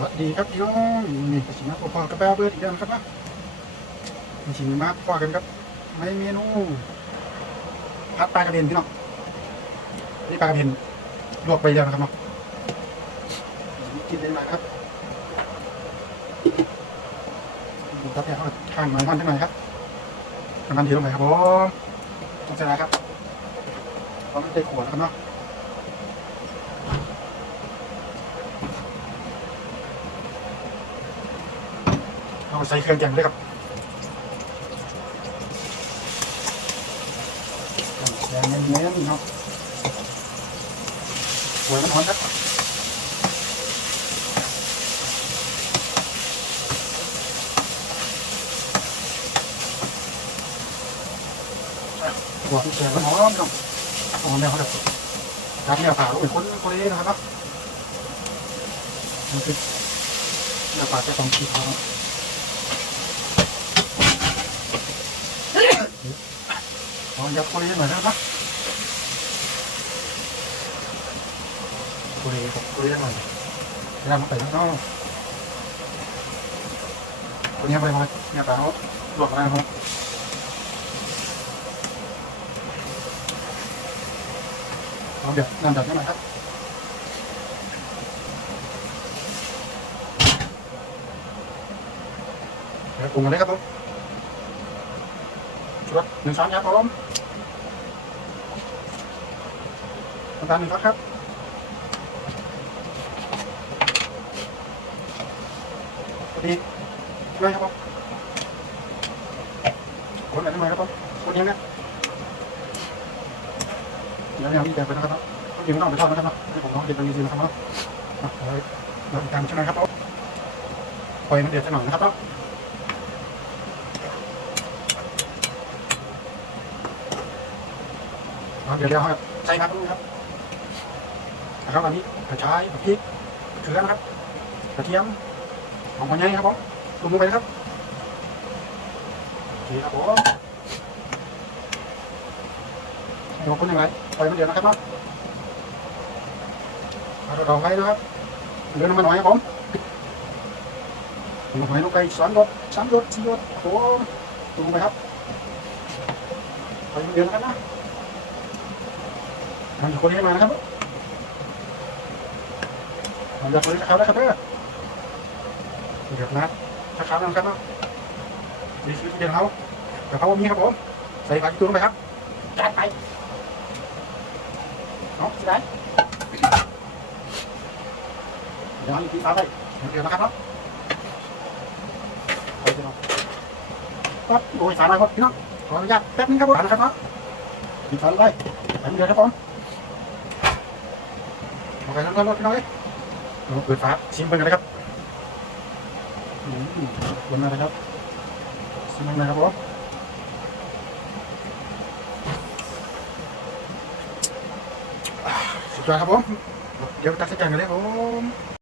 วัสดีครับพี่น้องนี่ก็ชิมาพอๆกับแป๊บเบิร์ดอีกแล้วครับนะมีชิมมาพอกันครับไม่เมนูพัดปลากระเบนพี่น้องนี่ปลากระเบนลวกไปแล้วนะครับเนาะกินได้ไหมครับดูครับเนี่เขาข้างหน่อยมันทั้งหน่อยครับน้ำมันเยอะลงไปครับผมต้องใส่อะครับตอนนั้นใส่ขวดนะครับเนาะ เอาใส่เครื่องแกงด้วยครับแกงเน้นๆเนาะหัวมันหอนครับหัวแกงมันหอมเนาะหอมแล้วครับครับเนี่ยผ่าเป็นคนคนนี้นะครับเนาะมันคือเนี่ยผ่าแค่สองขีดพอเนาะเอายับกุลีหน่อยนะครับกุลีกับกุลีหน่อยเวลา มาไปแล้วก็กุลีไปมาเนี่ยแต่เขาหลบมาครับเอาเดี๋ยวน้ำเดือดนิดหน่อยครับเดี๋ยวป รุงกันเลยครับหนึ่งช้อนครับผมน้ำตาลหนึ่งช้อนครับสวัสดีด้วยครับผมคนไหนทำไมครับผมคนยังเนี่ยเดี๋ยวเนี่ยมีแบบไปนะครับต้องยิงต้องไปทอดนะครับให้ผมลองเด็ดตรงนี้สินะครับเนาะเอาไว้เราอีการใช่ไหมครับผมปล่อยมันเดือดสักหน่อยนะครับเนาะ เดี๋ยวเดี๋ยวครับใช่ครับครับนะครับอันนี้กระชายผักพริกเกลือนะครับกระเทียมหอมหัวใหญ่ครับผมลงลงไปนะครับโอเคครับผมเดี๋ยวคุณยังไงปล่อยมันเดี๋ยวนะครับเนาะเอาดอกไว้นะครับเหลือน้ำมันหน่อยครับผมลงไปลงไปสองหยดสามหยดสี่รับผมลงไปครับปล่อยมันเดี๋ยวนะครับนะ ทำคนนี้มานะครับทำจากคนนี้จะเข้าได้ครับเด้อเดี๋ยวนะถ้าเข้าแล้วนะครับเนาะดีคือที่เดียวเขาเดี๋ยวเขามีครับผม ใส่ผักตัวลงไปครับจัดไปเนาะสิได้เดี๋ยวอีกทีเอาไปเดี๋ยวนะครับเนาะไปเดี๋ยวปั๊บโอ้ยสามร้อยครับพี่น้องขออนุญาตแป๊บนึงครับผมนะครับเนาะอีกสามร้อยไปเดี๋ยวครับผม โอเคครับรถพี่น้องเอ้ยเราเปิดฝาชิมเบิ่งกันนะครับบนมาเลยครับชิมเบิ่งเลยครับผมสุดยอดครับผม เดี๋ยวตัดสินใจกันเลยผม